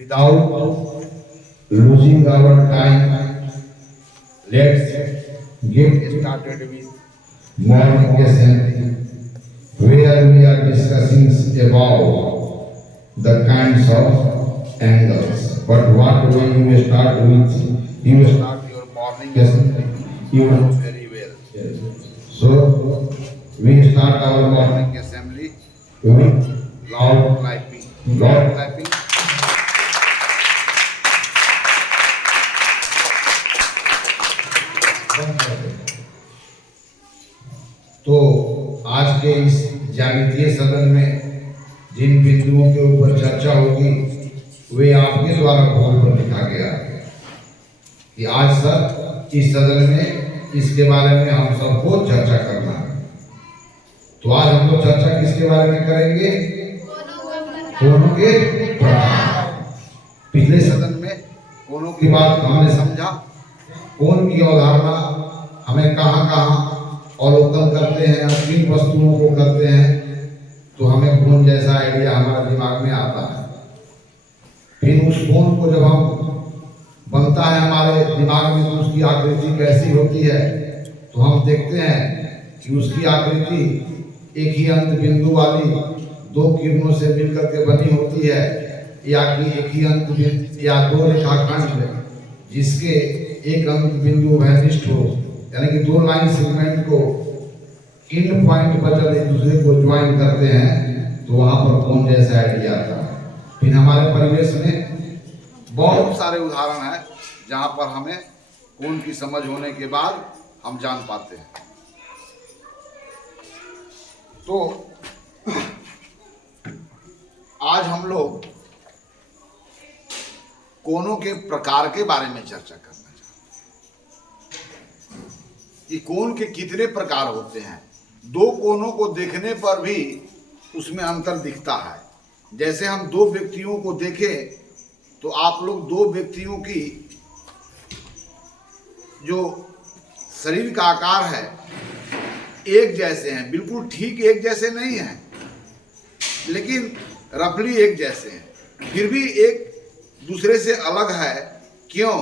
Without losing our time, let's get started with morning assembly, where we are discussing about the kinds of angles. But what way you start with? You start your morning assembly. You know very well. Yes. So we start our morning assembly with loud clapping. Loud clapping. तो आज के इस ज्यामितीय सदन में जिन बिंदुओं के ऊपर चर्चा होगी वे आपके द्वारा बोर्ड पर लिखा गया है कि आज सर इस सदन में इसके बारे में हम सबको चर्चा करना है। तो आज हम लोग चर्चा किसके बारे में करेंगे? कोनों के प्रकार। पिछले सदन में कोनों की बात हमने समझा, कोन की अवधारणा हमें कहाँ कहाँ अवलोकन करते हैं और किन वस्तुओं को करते हैं तो हमें कोन जैसा आइडिया हमारे दिमाग में आता है। फिर उस कोन को जब हम बनता है हमारे दिमाग में तो उसकी आकृति कैसी होती है तो हम देखते हैं कि उसकी आकृति एक ही अंत बिंदु वाली दो किरणों से मिलकर के बनी होती है, या कि एक ही अंत बिंदु या दो रेखाखंड जिसके एक अंत बिंदु वैनिष्ठ हो, यानी कि दो लाइन सेगमेंट को एंड पॉइंट पर जब एक दूसरे को ज्वाइन करते हैं तो वहां पर कोन जैसा आइडिया आता है। फिर हमारे परिवेश में बहुत सारे उदाहरण हैं जहां पर हमें कोन की समझ होने के बाद हम जान पाते हैं। तो आज हम लोग कोनों के प्रकार के बारे में चर्चा करना चाहते हैं कि कोन के कितने प्रकार होते हैं। दो कोनों को देखने पर भी उसमें अंतर दिखता है। जैसे हम दो व्यक्तियों को देखें तो आप लोग दो व्यक्तियों की जो शरीर का आकार है एक जैसे हैं, बिल्कुल ठीक एक जैसे नहीं हैं, लेकिन रफली एक जैसे हैं, फिर भी एक दूसरे से अलग है। क्यों?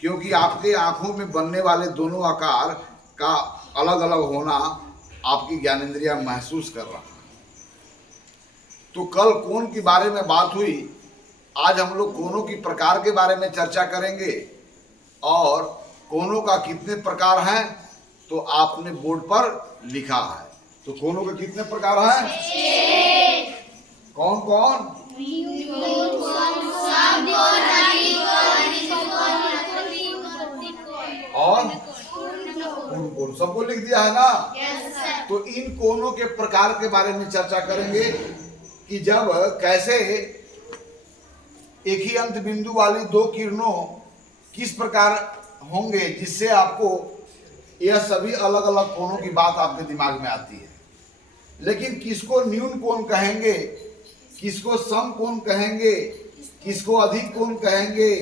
क्योंकि आपके आंखों में बनने वाले दोनों आकार का अलग अलग होना आपकी ज्ञानेंद्रिया महसूस कर रहा है। तो कल कोन के बारे में बात हुई, आज हम लोग कोनों की प्रकार के बारे में चर्चा करेंगे। और कोनों का कितने प्रकार हैं तो आपने बोर्ड पर लिखा है। तो कोनों के कितने प्रकार हैं? कौन कौन? और कोन सबको लिख दिया है ना? तो इन कोनों के प्रकार के बारे में चर्चा करेंगे कि जब कैसे एक ही अंत बिंदु वाली दो किरणों किस प्रकार होंगे जिससे आपको यह सभी अलग अलग कोनों की बात आपके दिमाग में आती है। लेकिन किसको न्यून कोण कहेंगे, किसको सम कोण कहेंगे, किसको अधिक कोण कहेंगे,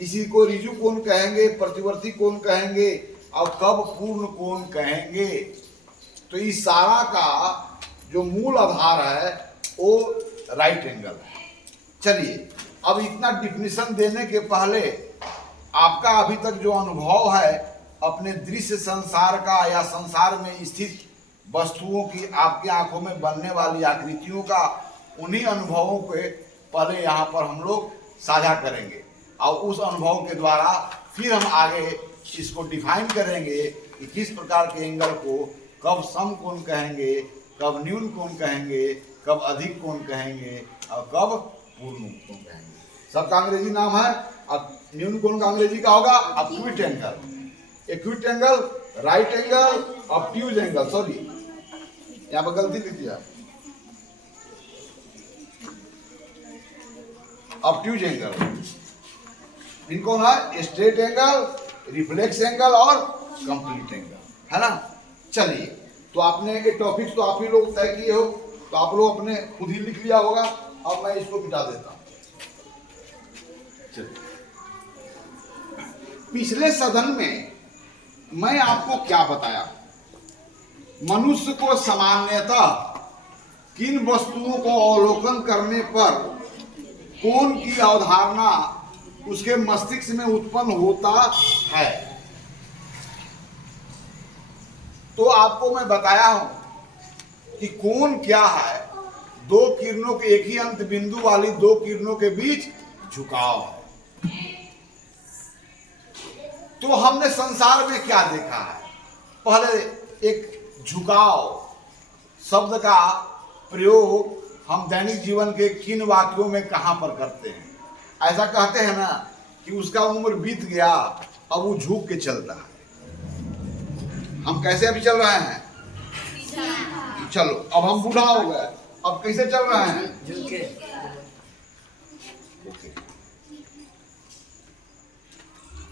किसी को ऋजु कोण कहेंगे, प्रतिवर्ती कोण कहेंगे और कब पूर्ण कोण कहेंगे। तो इस सारा का जो मूल आधार है वो राइट एंगल है। चलिए अब इतना डिफिनेशन देने के पहले आपका अभी तक जो अनुभव है अपने दृश्य संसार का या संसार में स्थित वस्तुओं की आपकी आंखों में बनने वाली आकृतियों का, उन्हीं अनुभवों के पहले यहाँ पर हम लोग साझा करेंगे और उस अनुभव के द्वारा फिर हम आगे इसको डिफाइन करेंगे कि किस प्रकार के एंगल को कब सम कोण कहेंगे, कब न्यून कोण कहेंगे, कब अधिक कोण कहेंगे और कब पूर्ण कोण कहेंगे। सबका अंग्रेजी नाम है। अब न्यून कोण का अंग्रेजी का होगा acute angle, acute angle, right angle, obtuse angle. Sorry यहाँ पर गलती लिख दिया, ऑब्ट्यूज एंगल। इनको है स्ट्रेट एंगल, रिफ्लेक्स एंगल और कंप्लीट एंगल, है ना। चलिए तो आपने ये टॉपिक तो आप ही लोग तय किए हो, तो आप लोग अपने खुद ही लिख लिया होगा। अब मैं इसको मिटा देता हूं। चलिए, पिछले सदन में मैं आपको क्या बताया, मनुष्य को सामान्यतः किन वस्तुओं को अवलोकन करने पर कोण की अवधारणा उसके मस्तिष्क में उत्पन्न होता है। तो आपको मैं बताया हूं कि कोण क्या है। दो किरणों के एक ही अंत बिंदु वाली दो किरणों के बीच झुकाव है। तो हमने संसार में क्या देखा है? पहले एक झुकाव शब्द का प्रयोग हम दैनिक जीवन के किन वाक्यों में कहां पर करते हैं? ऐसा कहते हैं ना कि उसका उम्र बीत गया, अब वो झुक के चलता है। हम कैसे अभी चल रहे हैं? चलो, अब हम बूढ़ा हो गए, अब कैसे चल रहे हैं? झुक के।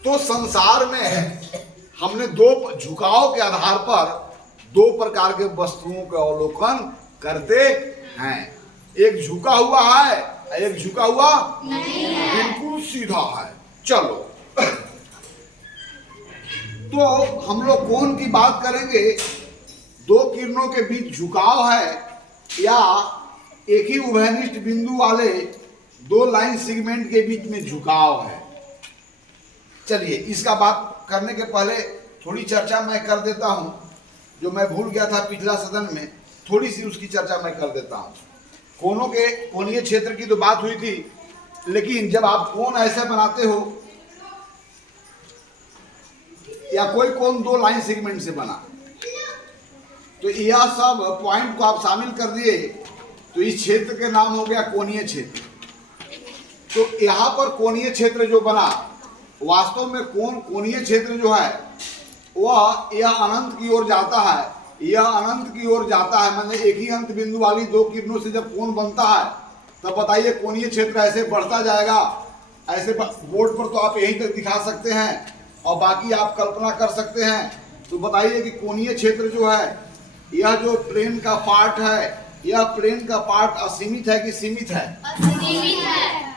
तो संसार में हमने दो झुकाव के आधार पर दो प्रकार के वस्तुओं का अवलोकन करते हैं। एक झुका हुआ है, एक झुका हुआ नहीं है, बिल्कुल सीधा है। चलो, तो हम लोग कोण की बात करेंगे। दो किरणों के बीच झुकाव है या एक ही उभयनिष्ठ बिंदु वाले दो लाइन सेगमेंट के बीच में झुकाव है। चलिए, इसका बात करने के पहले थोड़ी चर्चा मैं कर देता हूं, जो मैं भूल गया था पिछला सदन में। थोड़ी सी उसकी चर्चा मैं कर देता हूं। कोणों के कोणीय क्षेत्र की तो बात हुई थी, लेकिन जब आप कोण ऐसे बनाते हो या कोई कोण दो लाइन सेगमेंट से बना, तो यह सब पॉइंट को आप शामिल कर दिए, तो इस क्षेत्र के नाम हो गया कोणीय क्षेत्र। तो यहां पर कोणीय क्षेत्र जो बना, वास्तव में कोणीय क्षेत्र जो है वह यह अनंत की ओर जाता है। यह अनंत की ओर जाता है, मतलब एक ही अंत बिंदु वाली दो किरणों से जब कोण बनता है, तब बताइए कोणीय क्षेत्र ऐसे बढ़ता जाएगा। ऐसे बोर्ड पर तो आप यहीं तक दिखा सकते हैं और बाकी आप कल्पना कर सकते हैं। तो बताइए कि कोणीय क्षेत्र जो है, यह जो प्लेन का पार्ट है, यह प्लेन का पार्ट असीमित है कि सीमित है? असीमित है।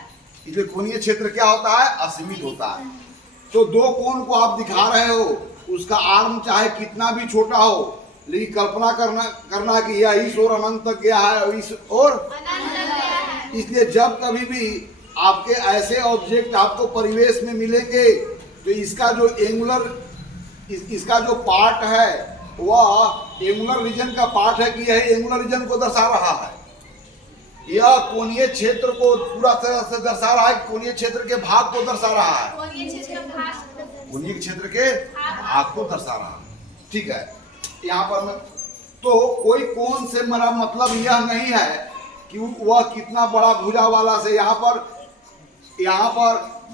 इसलिए कोणीय क्षेत्र क्या होता है? असीमित होता है। तो दो कोण को आप दिखा रहे हो, उसका आर्म चाहे कितना भी छोटा हो, लेकिन कल्पना करना कि यह इस ओर अनंत तक गया है और इस ओर अनंत तक गया है। इसलिए जब कभी भी आपके ऐसे ऑब्जेक्ट आपको परिवेश में मिलेंगे, तो इसका जो इसका जो पार्ट है वह एंगुलर रीजन का पार्ट है कि यह एंगुलर रीजन को दर्शा रहा है। यह कोणीय क्षेत्र को पूरा तरह से दर्शा रहा है, कोणीय क्षेत्र के भाग को दर्शा रहा है, कोणीय क्षेत्र के भाग को दर्शा रहा है। ठीक है, यहाँ पर मैं तो कोई कोण से मेरा मतलब यह नहीं है कि वह कितना बड़ा भुजा वाला से यहाँ पर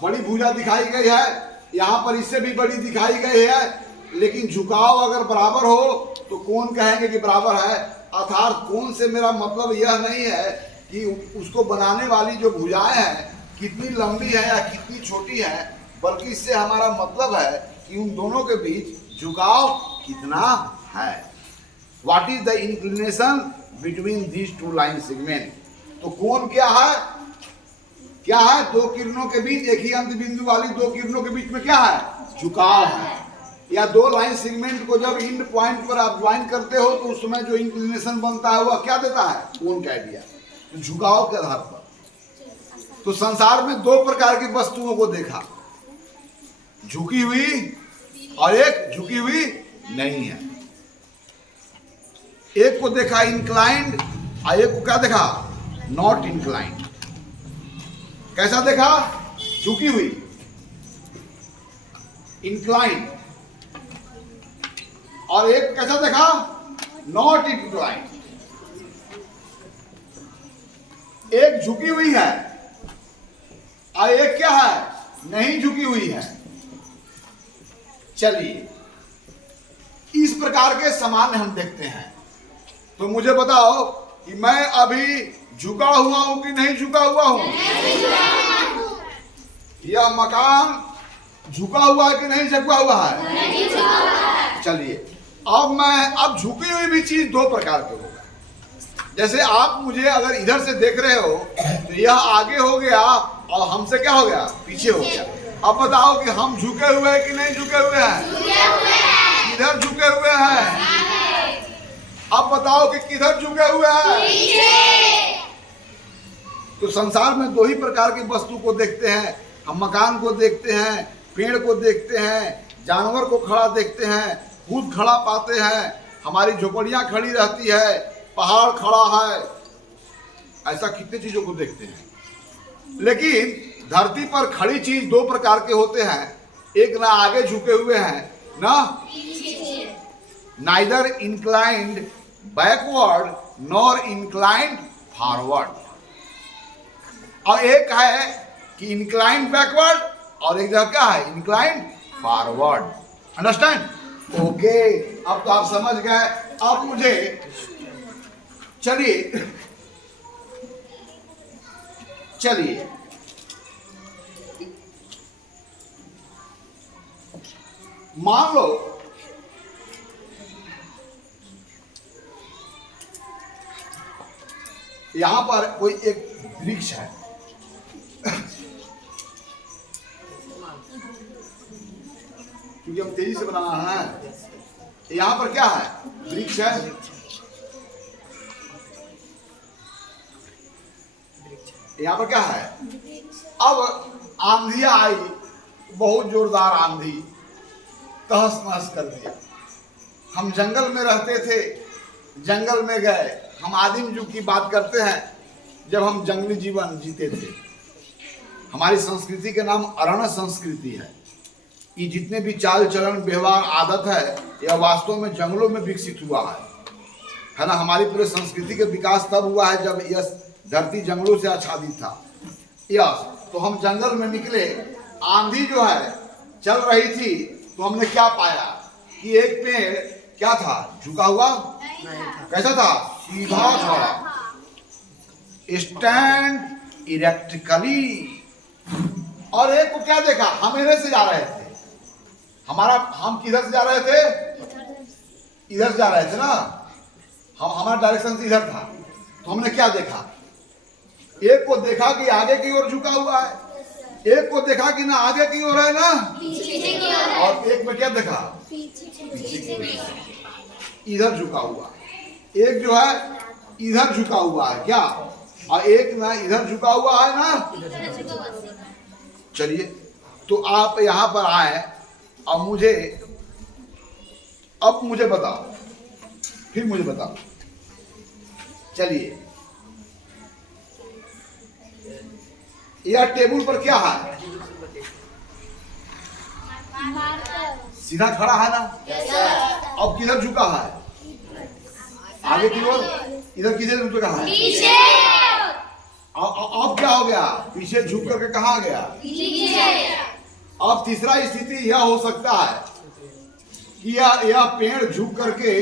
बड़ी भुजा दिखाई गई है, यहाँ पर इससे भी बड़ी दिखाई गई है, लेकिन झुकाव अगर बराबर हो तो कोण कहेंगे कि बराबर है। अर्थात कोण से मेरा मतलब यह नहीं है कि उसको बनाने वाली जो भुजाएं हैं कितनी लंबी है या कितनी छोटी है, बल्कि इससे हमारा मतलब है कि उन दोनों के बीच झुकाव कितना है। What is the inclination between these two line segment? तो कोण क्या है? क्या है? दो किरणों के बीच, एक ही अंत बिंदु वाली दो किरणों के बीच में क्या है? झुकाव है। या दो लाइन सेगमेंट को जब एंड पॉइंट पर आप ज्वाइन करते हो, तो उस समय जो इंक्लिनेशन बनता है वह क्या देता है? कोण का आइडिया, तो झुकाव के आधार पर। तो संसार में दो प्रकार की वस्तुओं को देखा, झुकी हुई और एक झुकी हुई नहीं है। एक को देखा इंक्लाइंड और एक को क्या देखा? Not inclined. कैसा देखा? झुकी हुई, इंक्लाइंड। और एक कैसा देखा? Not inclined. एक झुकी हुई है और एक क्या है? नहीं झुकी हुई है। चलिए, इस प्रकार के सामान्य हम देखते हैं। तो मुझे बताओ कि मैं अभी झुका हुआ हूं कि नहीं झुका हुआ हूं? यह मकान झुका हुआ है कि नहीं झुका हुआ है? नहीं झुका हुआ है। चलिए, अब झुकी हुई भी चीज दो प्रकार की होगा। जैसे आप मुझे अगर इधर से देख रहे हो तो यह आगे हो गया और हमसे क्या हो गया? पीछे हो गया। अब बताओ कि हम झुके हुए हैं कि नहीं झुके हुए हैं? किधर झुके हुए हैं? अब बताओ कि किधर झुके हुए हैं? तो संसार में दो ही प्रकार की वस्तु को देखते हैं, हम मकान को देखते हैं, पेड़ को देखते हैं, जानवर को खड़ा देखते हैं, खुद खड़ा पाते हैं, हमारी झोपड़ियां खड़ी रहती है, पहाड़ खड़ा है, ऐसा कितने चीजों को देखते हैं। लेकिन धरती पर खड़ी चीज दो प्रकार के होते हैं, एक ना आगे झुके हुए हैं ना neither inclined backward nor inclined forward, और एक है कि इंक्लाइंड बैकवर्ड और एक जगह क्या है इंक्लाइंड फॉरवर्ड। अंडरस्टैंड? ओके, अब तो आप समझ गए। अब मुझे चलिए मान लो यहां पर कोई एक वृक्ष है, क्योंकि हम तेजी से बनाना है। यहां पर क्या है? वृक्ष है। यहां पर क्या है? अब आंधियां आई, बहुत जोरदार आंधी, तहस नहस कर दिया। हम जंगल में रहते थे, जंगल में गए। हम आदिम युग की बात करते हैं, जब हम जंगली जीवन जीते थे। हमारी संस्कृति के नाम अरण्य संस्कृति है। ये जितने भी चाल चलन व्यवहार आदत है, यह वास्तव में जंगलों में विकसित हुआ है ना। हमारी पूरे संस्कृति का विकास तब हुआ है जब यह धरती जंगलों से आच्छादित था। यस, तो हम जंगल में निकले, आंधी जो है चल रही थी, तो हमने क्या पाया कि एक पेड़ क्या था? झुका हुआ? कैसा था? सीधा था, स्टैंड इरेक्टिकली। और एक को क्या देखा? हम इधर से जा रहे थे। हम किधर से जा रहे थे? इधर से जा रहे थे ना। हमारा डायरेक्शन से इधर था। तो हमने क्या देखा? एक को देखा कि आगे की ओर झुका हुआ है, एक को देखा कि ना आगे की ओर है ना पीछे की ओर है, और एक में क्या देखा? पीछे की ओर, इधर झुका हुआ। एक जो है इधर झुका हुआ है क्या, और एक ना इधर झुका हुआ है ना। चलिए, तो आप यहां पर आए। अब मुझे बताओ, फिर मुझे बताओ। चलिए, यह टेबल पर क्या है? सीधा खड़ा है ना। अब किधर झुका है? आगे की ओर। इधर किधर झुका है? पीछे। अब क्या हो गया? पीछे झुक करके कहाँ गया? पीछे। अब तीसरा स्थिति यह हो सकता है कि यह पेड़ झुक करके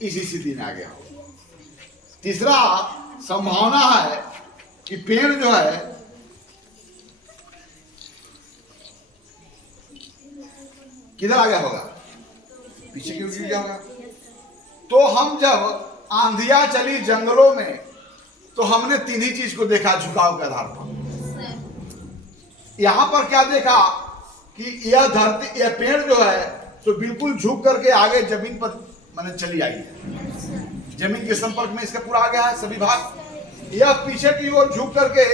इसी स्थिति में आ गया हो। तीसरा संभावना है कि पेड़ जो है किधर आ गया होगा? पीछे की ओर गिर गया होगा। तो हम जब आंधियां चली जंगलों में, तो हमने तीन ही चीज को देखा झुकाव के आधार पर। यहां पर क्या देखा कि यह धरती, यह पेड़ जो है तो बिल्कुल झुक करके आगे जमीन पर मैंने चली आई है। जमीन के संपर्क में इसका पूरा आ गया है सभी भाग। यह पीछे की ओर झुक करके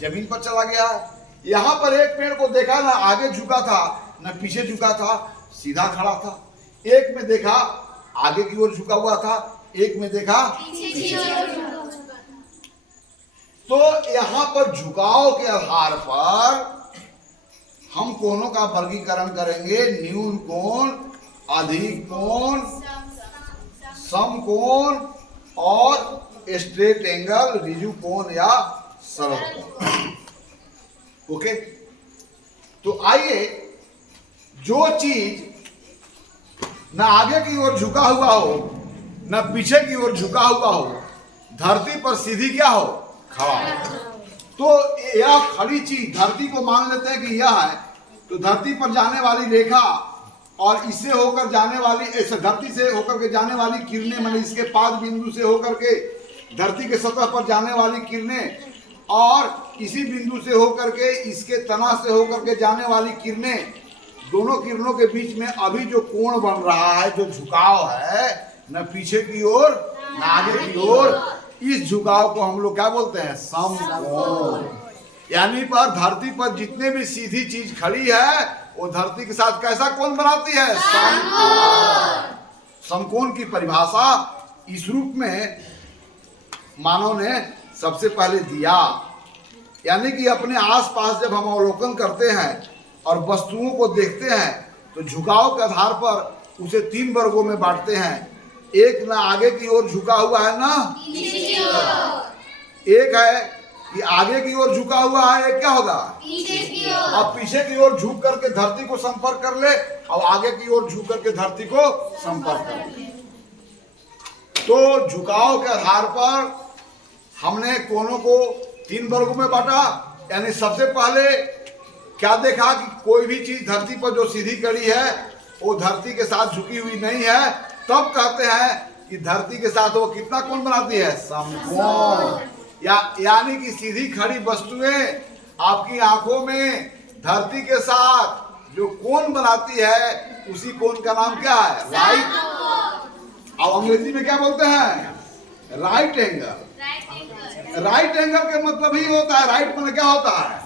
जमीन पर चला गया है। यहां पर एक पेड़ को देखा ना आगे झुका था ना पीछे झुका था, सीधा खड़ा था। एक में देखा आगे की ओर झुका हुआ था, एक में देखा पीछे। तो यहां पर झुकाव के आधार पर हम कोणों का वर्गीकरण करेंगे। न्यून कोण, अधिक कोण, समकोण और स्ट्रेट एंगल, रिजु कोण या सरल कोण। ओके, तो आइए, जो चीज ना आगे की ओर झुका हुआ हो ना पीछे की ओर झुका हुआ हो, धरती पर सीधी क्या हो? खड़ा हो। तो यह खड़ी चीज धरती को मान लेते हैं कि यह है। तो धरती पर जाने वाली रेखा और इससे होकर जाने वाली, ऐसे धरती से होकर के जाने वाली किरणें, मतलब इसके पाद बिंदु से होकर के धरती के सतह पर जाने वाली किरणें, और इसी बिंदु से होकर के इसके तना से होकर के जाने वाली किरणें, दोनों किरणों के बीच में अभी जो कोण बन रहा है, जो झुकाव है, न पीछे की ओर न आगे की ओर, इस झुकाव को हम लोग क्या बोलते हैं? समकोण। यानी पर धरती पर जितने भी सीधी चीज खड़ी है वो धरती के साथ कैसा कोण बनाती है? समकोण। समकोण की परिभाषा इस रूप में मानव ने सबसे पहले दिया। यानी कि अपने आसपास जब हम अवलोकन करते हैं और वस्तुओं को देखते हैं तो झुकाव के आधार पर उसे 3 वर्गों में बांटते हैं। एक ना आगे की ओर झुका हुआ है ना पीछे की ओर। एक है कि आगे की ओर झुका हुआ है, एक क्या होगा? पीछे की ओर। अब पीछे की ओर झुक करके धरती को संपर्क कर ले और आगे की ओर झुक करके धरती को संपर्क कर ले। तो झुकाव के आधार पर हमने कोनों को 3 वर्गों में बांटा। यानी सबसे पहले क्या देखा कि कोई भी चीज धरती पर जो सीधी खड़ी है वो धरती के साथ झुकी हुई नहीं है। तब कहते हैं कि धरती के साथ वो कितना कोण बनाती है? समकोण। यानी कि सीधी खड़ी वस्तुएं आपकी आंखों में धरती के साथ जो कोण बनाती है उसी कोण का नाम क्या है? राइट। अब अंग्रेजी में क्या बोलते हैं? Right angle. राइट एंगल के मतलब ही होता है, राइट मतलब क्या होता है?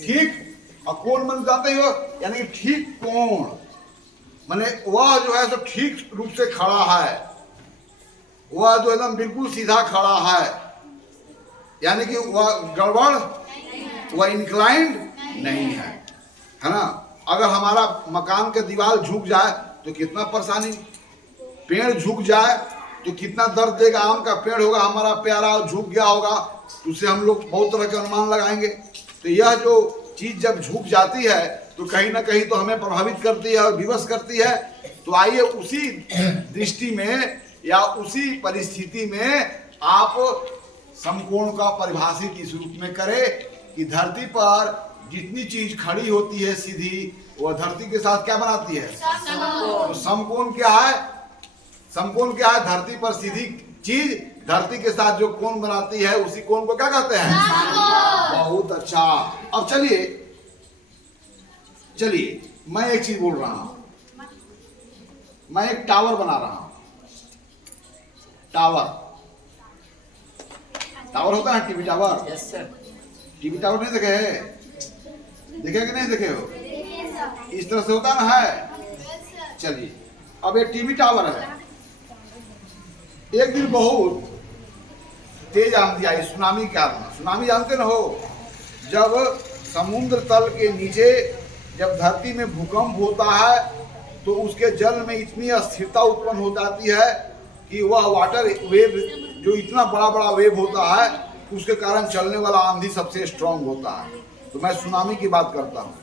ठीक। और कोण बन जाते ही हो यानी कि ठीक कोण, माने वह जो है सो ठीक रूप से खड़ा है, वह जो एकदम बिल्कुल सीधा खड़ा है, यानी कि वह गड़बड़, वह इंक्लाइंड नहीं है, है ना। अगर हमारा मकान के दीवार झुक जाए तो कितना परेशानी, पेड़ झुक जाए तो कितना दर्द देगा। आम का पेड़ होगा हमारा प्यारा और झुक गया होगा, उससे हम लोग बहुत तरह के अनुमान लगाएंगे। तो यह जो चीज जब झुक जाती है तो कहीं ना कहीं तो हमें प्रभावित करती है और विवश करती है। तो आइए उसी दृष्टि में या उसी परिस्थिति में आप समकोण का परिभाषित इस रूप में करें कि धरती पर जितनी चीज खड़ी होती है सीधी, वह धरती के साथ क्या बनाती है? समकोण। तो समकोण क्या है? समकोण क्या है? धरती पर सीधी चीज धरती के साथ जो कोण बनाती है उसी कोण को क्या कहते हैं? बहुत अच्छा। अब चलिए मैं एक चीज बोल रहा हूं, मैं एक टावर बना रहा हूं। टावर होता है TV tower. Yes sir. TV tower नहीं देखे है? देखे कि नहीं देखे हो? इस तरह से होता ना है। चलिए अब ये टीवी टावर है। एक दिन बहुत तेज आंधी आई, सुनामी के कारण। सुनामी जानते ना हो? जब समुद्र तल के नीचे जब धरती में भूकंप होता है तो उसके जल में इतनी अस्थिरता उत्पन्न हो जाती है कि वह वाटर वेव जो इतना बड़ा बड़ा वेव होता है उसके कारण चलने वाला आंधी सबसे स्ट्रांग होता है। तो मैं सुनामी की बात करता हूँ।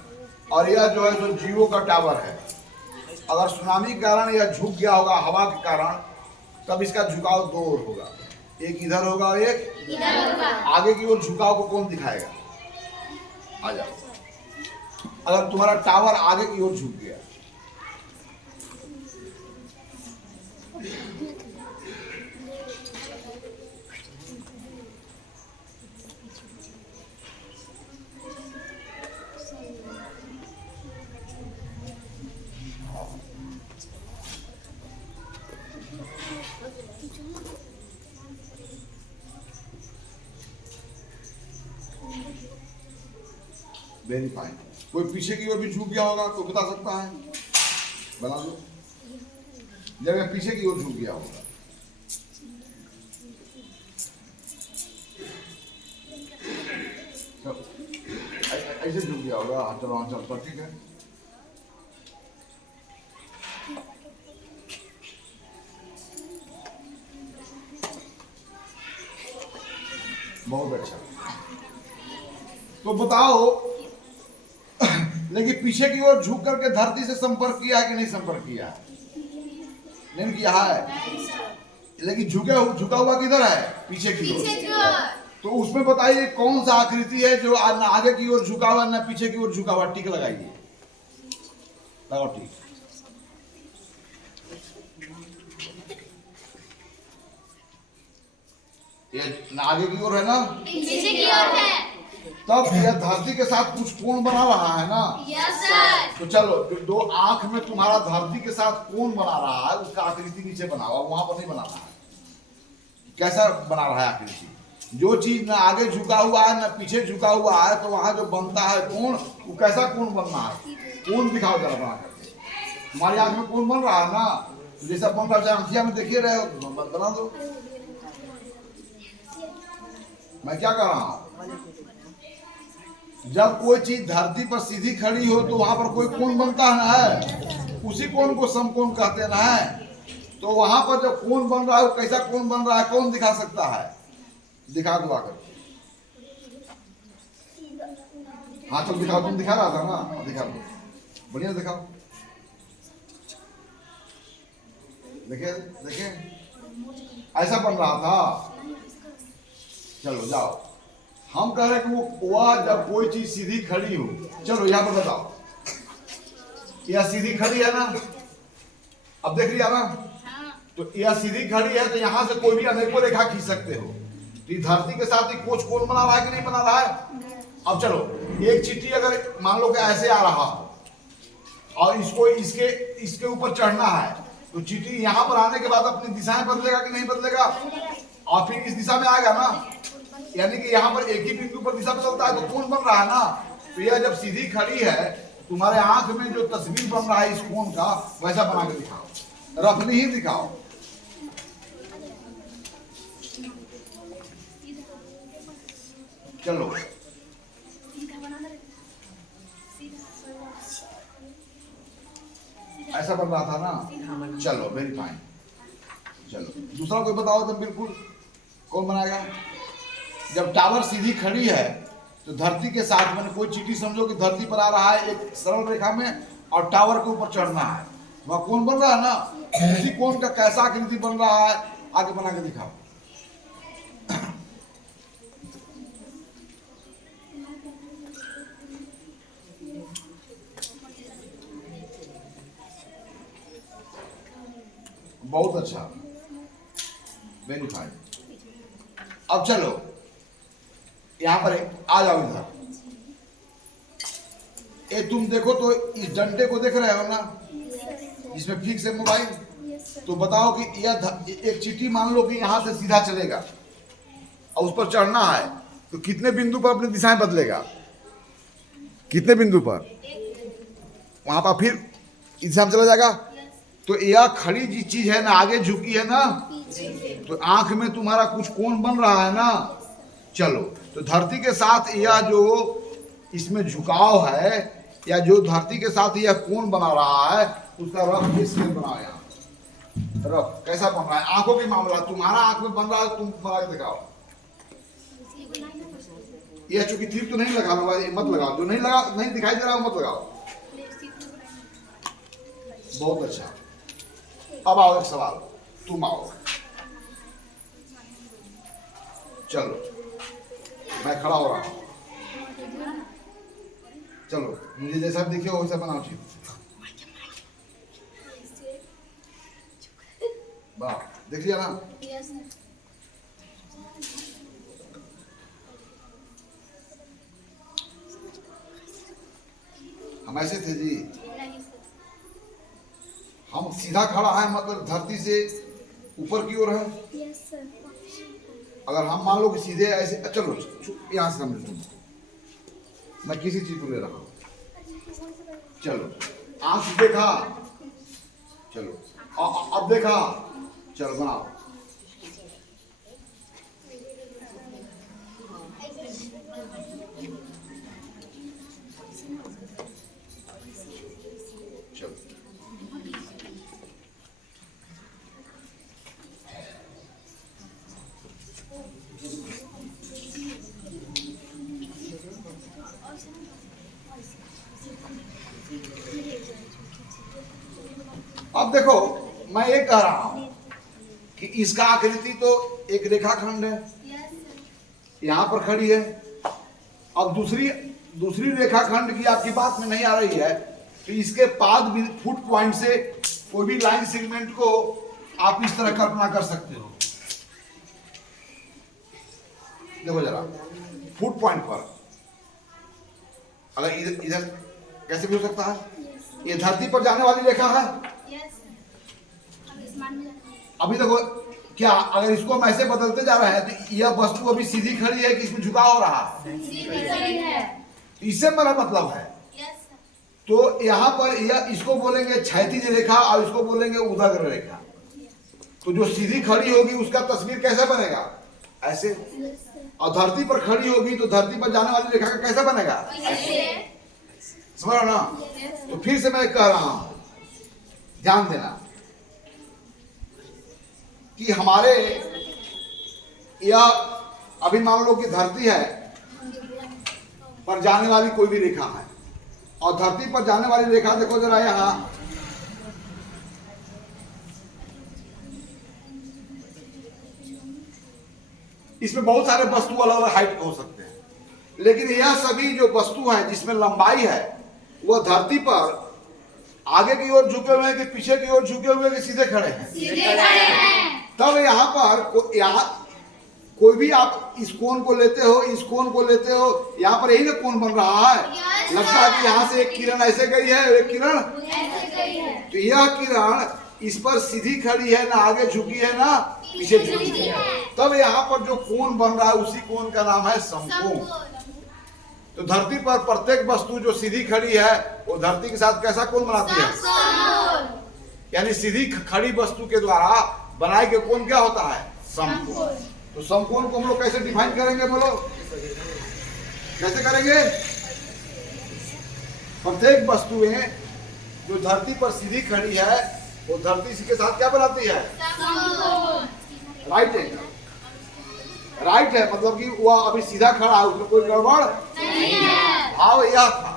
और यह जो है जो जियो का टावर है, अगर सुनामी के कारण यह झुक गया होगा हवा के कारण, तब इसका झुकाव 2 ओर होगा, एक इधर होगा और एक इधर होगा। आगे की ओर झुकाव को कौन दिखाएगा? आ जाओ। अगर तुम्हारा टावर आगे की ओर झुक गया, वेरी फाइन। कोई पीछे की ओर भी झुक गया होगा तो बता सकता है? बना दो। जब मैं पीछे की ओर झुक गया होगा, ऐसे झुक गया होगा। चलो हाँ चलता, ठीक है। बहुत अच्छा। तो बताओ, लेकिन पीछे की ओर झुक करके धरती से संपर्क किया है कि नहीं संपर्क किया है? नहीं किया है। लेकिन झुका हुआ किधर है? पीछे की ओर। तो उसमें बताइए कौन सा आकृति है जो ना आगे की ओर झुका हुआ ना पीछे की ओर झुका हुआ? टिक लगाइए, लगाओ टिक। ये ना आगे की ओर है ना पीछे की ओर है। तब यह धरती के साथ कुछ कोण बना रहा है ना? Yes sir. तो चलो, जो 2 आंख में तुम्हारा धरती के साथ कोण बना रहा है उसका आकृति नीचे बनाओ, वहां पर नहीं बनाना है। कैसा बना रहा है आकृति। जो चीज ना आगे झुका हुआ है ना पीछे झुका हुआ है, तो वहां जो बनता है कोण, वो कैसा कोण बनना है, कोण दिखाओ जरा बना करके। हमारी आंख में कोण बन रहा है ना, जैसा बन रहा है आंखिया में देखिए रहे हो, बना दो। मैं क्या कर रहा हूं, जब कोई चीज धरती पर सीधी खड़ी हो तो वहां पर कोई कोण बनता है, उसी कोण को समकोण कहते ना है। तो वहां पर जब कोण बन रहा है, कैसा कोण बन रहा है, कौन दिखा सकता है, दिखा दो आकर। हाँ चल दिखाओ, तुम दिखा रहा था ना, दिखा दो, बढ़िया दिखाओ। देखिए देखिए ऐसा बन रहा था। चलो जाओ, हम कह रहे हैं कि वो जब कोई चीज सीधी खड़ी हो, चलो यहाँ पर बताओ, यह सीधी खड़ी है ना, अब देख लिया ना, तो यह सीधी खड़ी है, तो यहाँ से कोई भी अनेकों रेखा खींच सकते हो। तो धरती के साथ ही कुछ कोण बना रहा है कि नहीं बना रहा है। अब चलो, एक चींटी अगर मान लो कि ऐसे आ रहा हो और इसको इसके ऊपर चढ़ना है, तो चींटी यहाँ पर आने के बाद अपनी दिशाएं बदलेगा कि नहीं बदलेगा, और फिर इस दिशा में आएगा ना, यानी कि यहाँ पर एक ही बिंदु पर दिशा बदलता है, तो कोण बन रहा है ना। तो यह जब सीधी खड़ी है, तुम्हारे आंख में जो तस्वीर बन रहा है इस कोण का, वैसा बना के दिखाओ, रफली ही दिखाओ। चलो ऐसा बन रहा था ना, चलो वेरी फाइन। चलो दूसरा कोई बताओ तो, बिल्कुल कौन बनाएगा। जब टावर सीधी खड़ी है तो धरती के साथ, मैंने कोई चींटी समझो कि धरती पर आ रहा है एक सरल रेखा में, और टावर के ऊपर चढ़ना है, वह कौन बन रहा है ना, उसी कोण का कैसा आकृति बन रहा है, आगे बना के दिखाओ। बहुत अच्छा, वेरी फाइन। अब चलो यहां पर आ जाओ इधर। ये तुम देखो तो इस डंडे को देख रहे हो ना, इसमें फिक्स है मोबाइल। तो बताओ कि यह एक चींटी मान लो कि यहां से सीधा चलेगा और उस पर चढ़ना है, तो कितने बिंदु पर अपनी दिशाएं बदलेगा, कितने बिंदु पर, वहां पर फिर इस दिशा में चला जाएगा। तो यह खड़ी जी चीज है ना, आगे झुकी है ना, तो आंख में तुम्हारा कुछ कोण बन रहा है ना। चलो, तो धरती के साथ यह जो इसमें झुकाव है, या जो धरती के साथ यह कोण बना रहा है, उसका रफ किसने बनाया, रफ कैसा बन रहा है, आंखों की मामला, तुम्हारा आंख में बन रहा है, तुम बना के दिखाओ। यह चूंकि तीर तो नहीं लगाना, मत लगाओ, जो नहीं दिखाई दे रहा मत लगाओ। बहुत अच्छा। अब आओ एक सवाल, तुम आओ, चलो मैं खड़ा हो रहा हूं, चलो मुझे जैसा दिखे वैसा बनाओ चीज। वाह, देख लिया ना। हम ऐसे थे जी, हम सीधा खड़ा है, मतलब धरती से ऊपर की ओर है। अगर हम मान लो कि सीधे ऐसे, चलो यहां से समझो, मैं किसी चीज को ले रहा हूं, चलो आंख देखा, चलो अब देखा, चलो बनाओ। अब देखो, मैं ये कह रहा हूं कि इसका आकृति तो एक रेखाखंड है, यहां पर खड़ी है। अब दूसरी रेखाखंड की आपकी बात में नहीं आ रही है, तो इसके पाद फुट पॉइंट से कोई भी लाइन सेगमेंट को आप इस तरह कल्पना कर सकते हो। देखो जरा, फुट पॉइंट पर अगर इधर कैसे भी हो सकता है, ये धरती पर जाने वाली रेखा है। अभी देखो क्या अगर इसको हम ऐसे बदलते जा रहे हैं तो यह वस्तु अभी सीधी खड़ी है कि इसमें झुकाव हो रहा है? इससे मेरा मतलब है। तो यहाँ पर यह इसको बोलेंगे क्षैतिज रेखा और इसको बोलेंगे उदग्र रेखा। तो जो सीधी खड़ी होगी उसका तस्वीर कैसे बनेगा? ऐसे। और धरती पर खड़ी होगी तो धरती पर जाने वाली रेखा का कैसे बनेगा? ऐसे। समझ रहे हो ना? तो फिर से मैं कह रहा हूं, ध्यान देना कि हमारे यह अभी मान लो कि धरती है पर जाने वाली कोई भी रेखा है, और धरती पर जाने वाली रेखा देखो जरा यहां, इसमें बहुत सारे वस्तु अलग अलग हाइट के हो सकते हैं, लेकिन यह सभी जो वस्तु है जिसमें लंबाई है वह धरती पर आगे की ओर झुके हुए हैं कि पीछे की ओर झुके हुए कि सीधे खड़े हैं? सीधे खड़े हैं। तब यहाँ पर यहाँ कोई भी आप इस कोण को लेते हो, इस कोण को लेते हो, यहाँ पर यही ना कोण बन रहा है। लगता है कि यहाँ से एक किरण ऐसे गई है, एक किरण ऐसे गई है। तो यह किरण इस पर सीधी खड़ी है, ना आगे झुकी है ना पीछे झुकी है। तब यहाँ पर जो कोण बन रहा है उसी कोण का नाम है समकोण। तो धरती पर प्रत्येक वस्तु जो सीधी खड़ी है वो धरती के साथ कैसा कोण बनाती है? यानी सीधी खड़ी वस्तु के द्वारा बनाए गए कोण क्या होता है? समकोण। तो समकोण को हम लोग कैसे डिफाइन करेंगे? बोलो कैसे करेंगे? प्रत्येक वस्तुएं जो धरती पर सीधी खड़ी है वो धरती के साथ क्या बनाती है? Right angle. राइट है मतलब कि वह अभी सीधा खड़ा है, उसमें कोई गड़बड़ नहीं है। भाव यह था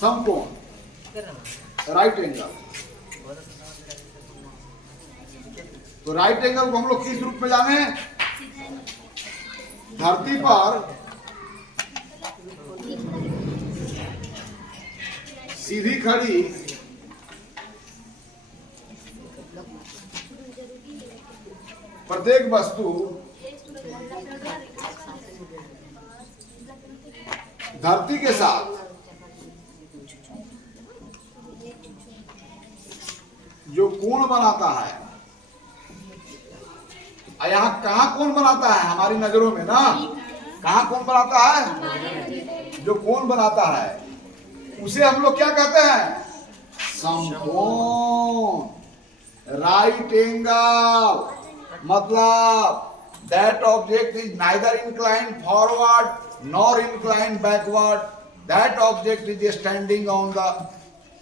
समकोण, राइट एंगल। तो राइट एंगल को हम लोग किस रूप में जाने? धरती पर सीधी खड़ी प्रत्येक वस्तु धरती के साथ जो कोण बनाता है, यहाँ कहाँ कोण बनाता है? हमारी नजरों में ना, कहाँ कोण बनाता है? जो कोण बनाता है उसे हम लोग क्या कहते हैं? समकोण, राइट एंगल। मतलब that object is neither inclined forward nor inclined backward. That object is standing on the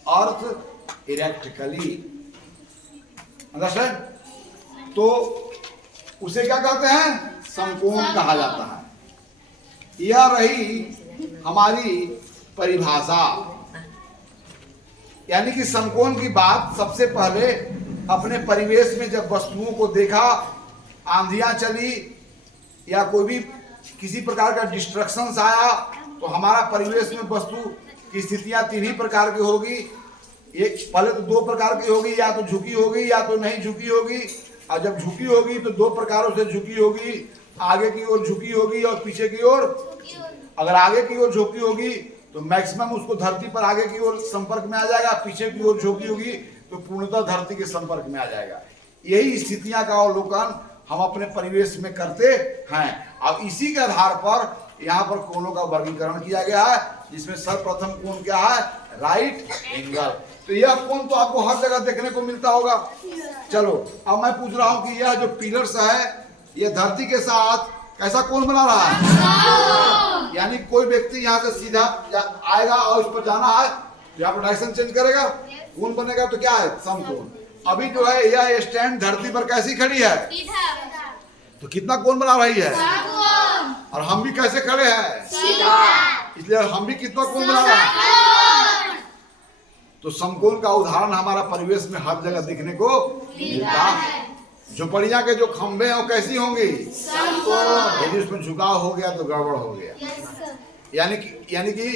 earth erectly. Understand? तो उसे क्या कहते हैं? समकोण कहा जाता है। यह रही हमारी परिभाषा। यानी कि समकोण की बात सबसे पहले अपने परिवेश में जब वस्तुओं को देखा, आंधियां चली या कोई भी किसी प्रकार का डिस्ट्रक्शंस आया, तो हमारा परिवेश में वस्तु की स्थितियां तीन ही प्रकार की होगी। एक पहले तो दो प्रकार की होगी, या तो झुकी होगी या तो नहीं झुकी होगी। और जब झुकी होगी तो दो प्रकारों से झुकी होगी, आगे की ओर झुकी होगी और पीछे की ओर। अगर आगे की ओर झुकी होगी तो मैक्सिमम उसको धरती पर आगे की ओर संपर्क में आ जाएगा, पीछे की ओर झुकी होगी तो पूर्णतः धरती के संपर्क में आ जाएगा। यही स्थितियां का अवलोकन हम अपने परिवेश में करते हैं। अब इसी के आधार पर यहाँ पर कोणों का वर्गीकरण किया गया है, जिसमें सर्वप्रथम कोण क्या है? Right angle. तो यह कोण तो आपको हर जगह देखने को मिलता होगा। चलो अब मैं पूछ रहा हूँ कि यह जो पिलर्स है ये धरती के साथ कैसा कोण बना रहा है? यानी कोई व्यक्ति यहाँ से सीधा आएगा और उस पर जाना है तो यहाँ पर डायरेक्शन चेंज करेगा, कोण बनेगा। तो क्या है? समकोण। अभी जो है यह स्टैंड धरती पर कैसी खड़ी है? तो कितना कोण बना रही है? और हम भी कैसे खड़े हैं? इसलिए हम भी कितना कोण बना रहे हैं? तो समकोण का उदाहरण हमारा परिवेश में हर जगह दिखने को मिलता है। झोपड़ियां के जो खंभे हैं वो कैसी होंगी? यदि उसमें झुकाव हो गया तो गड़बड़ हो गया। यानी कि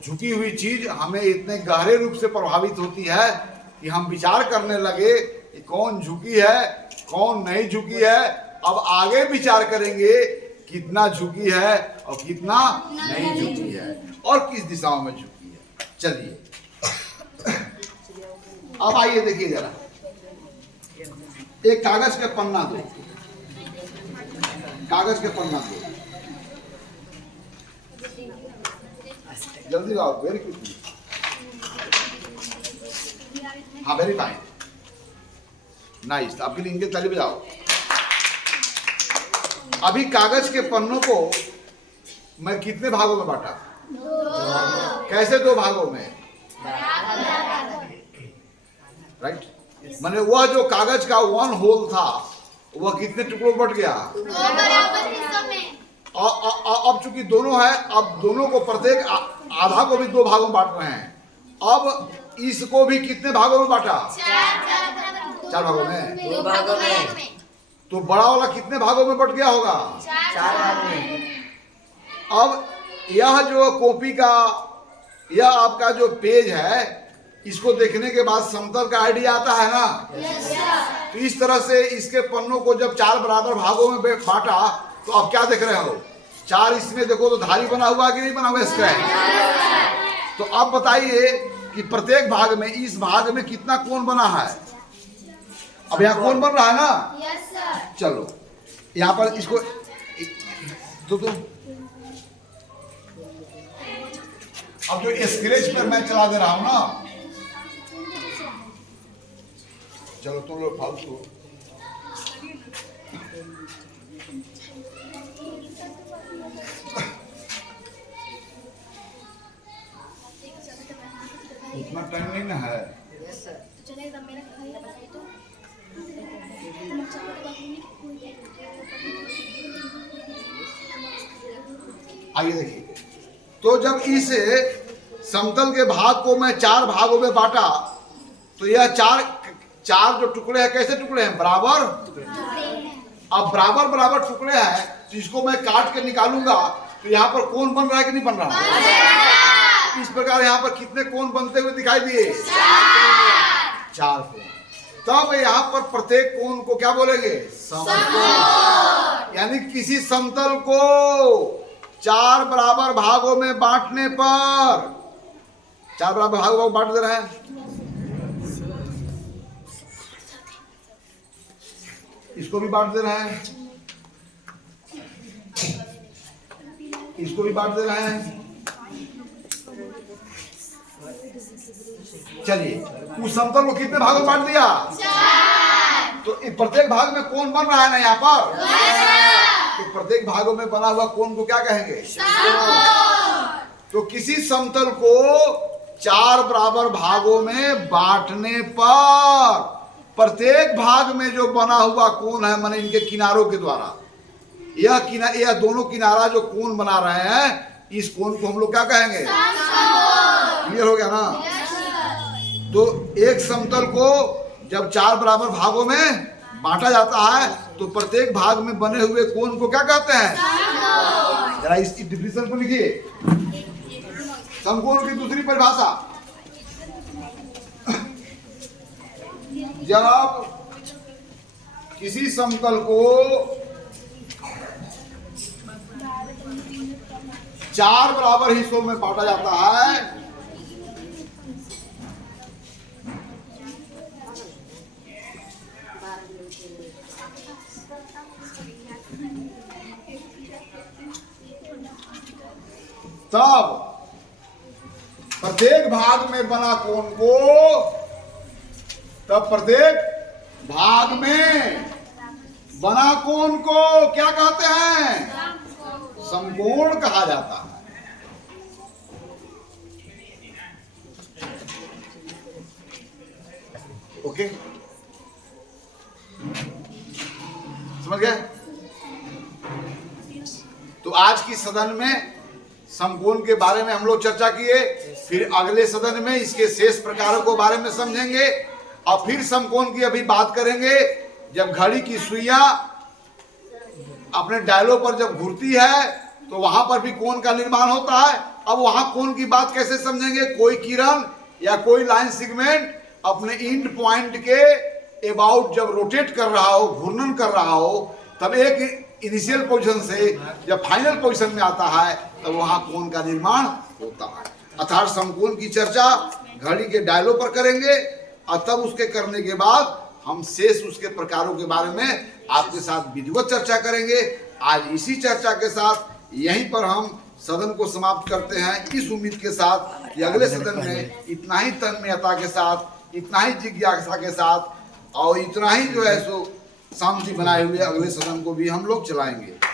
झुकी हुई चीज हमें इतने गहरे रूप से प्रभावित होती है कि हम विचार करने लगे कि कौन झुकी है कौन नहीं झुकी है। अब आगे विचार करेंगे कितना झुकी है और कितना नहीं झुकी है और किस दिशाओं में झुकी है। चलिए अब आइए देखिए जरा, एक कागज का पन्ना दो। कागज के पन्ना दो, जल्दी लाओ, वेरी क्विकली। हाँ वेरी फाइन, नाइस। आपके लिए इनके ताली बजाओ। अभी कागज के पन्नों को मैं कितने भागों में बांटा? कैसे 2 भागों में? राइट। मैंने वह जो कागज का 1 होल था वह कितने टुकड़ों में बट गया? 2 बराबर हिस्सों में। अब चूंकि दोनों है, अब दोनों को प्रत्येक आधा को भी 2 भागों में बांट रहे हैं। अब इसको भी कितने भागों में बांटा? 4 भागों में। 2 भागों में। तो बड़ा वाला कितने भागों में बट गया होगा? 4 भाग में। अब यह जो कॉपी का, यह आपका जो पेज है, इसको देखने के बाद समतल का आइडिया आता है ना? तो इस तरह से इसके पन्नों को जब 4 बराबर भागों में बांटा तो अब क्या देख रहे हो? 4 इसमें देखो तो धारी बना हुआ कि नहीं बना हुआ स्क्वायर। तो अब बताइए कि प्रत्येक भाग में, इस भाग में कितना कोण बना है? अब यहाँ कोण बन रहा है ना? Yes sir. चलो यहाँ पर इसको तो अब जो स्क्रेच पर मैं चला दे रहा हूं ना, चलो तुम लोग फालतू। इतना टाइम नहीं ना है। Yes sir. आइए देखिए, तो जब इस समतल के भाग को मैं 4 भागों में बांटा तो यह चार जो टुकड़े हैं, कैसे टुकड़े हैं? बराबर। अब बराबर बराबर टुकड़े हैं तो इसको मैं काट के निकालूंगा तो यहाँ पर कोण बन रहा है कि नहीं बन रहा? इस प्रकार यहाँ पर कितने कोण बनते हुए दिखाई दिए? 4 कोण। तब यहाँ पर प्रत्येक कोण को क्या बोलेंगे? समकोण। यानी किसी समतल को 4 बराबर भागों में बांटने पर, 4 बराबर भागों में बांट दे रहे हैं, इसको भी बांट दे रहे हैं, इसको भी बांट दे रहे हैं। चलिए, उस समतल को कितने भागों में बांट दिया? 4। तो प्रत्येक भाग में कोण बन रहा है ना यहाँ पर? तो प्रत्येक भागों में बना हुआ कोण को क्या कहेंगे? तो किसी समतल को 4 बराबर भागों में बांटने पर प्रत्येक भाग में जो बना हुआ कोण है, माने इनके किनारों के द्वारा, यह दोनों किनारा जो कोण बना रहे हैं, इस कोण को हम लोग क्या कहेंगे? क्लियर हो गया ना? तो एक समतल को जब 4 बराबर भागों में बांटा जाता है तो प्रत्येक भाग में बने हुए कोण को क्या कहते हैं? जरा इस डिफिनेशन को लिखिए, समकोण की दूसरी परिभाषा। जब किसी समतल को 4 बराबर हिस्सों में बांटा जाता है तब प्रत्येक भाग में बना कोण को, तब प्रत्येक भाग में बना कोण को क्या कहते हैं? समकोण कहा जाता है। ओके, समझ गए? तो आज की सदन में समकोण के बारे में हम लोग चर्चा किए, फिर अगले सदन में इसके शेष प्रकारों को बारे में समझेंगे और फिर समकोण की अभी बात करेंगे। जब घड़ी की सुइयां अपने डायलों पर जब घूरती है तो वहां पर भी कोण का निर्माण होता है। अब वहां कोण की बात कैसे समझेंगे? कोई किरण या कोई लाइन सेगमेंट अपने एंड पॉइंट के अबाउट जब रोटेट कर रहा हो, घूर्णन कर रहा हो, तब एक इनिशियल पोजीशन से जब फाइनल पोजीशन में आता है तब वहां कोण का निर्माण होता है। अर्थात समकोण की चर्चा घड़ी के डायलों पर करेंगे और तब उसके करने के बाद हम शेष उसके प्रकारों के बारे में आपके साथ विधिवत चर्चा करेंगे। आज इसी चर्चा के साथ यहीं पर हम सदन को समाप्त करते हैं, इस उम्मीद के साथ कि अगले सदन में इतना ही तन्मयता के साथ, इतना ही जिज्ञासा के साथ और इतना ही जो है सो शांति बनाए हुए अगले सदन को भी हम लोग चलाएंगे।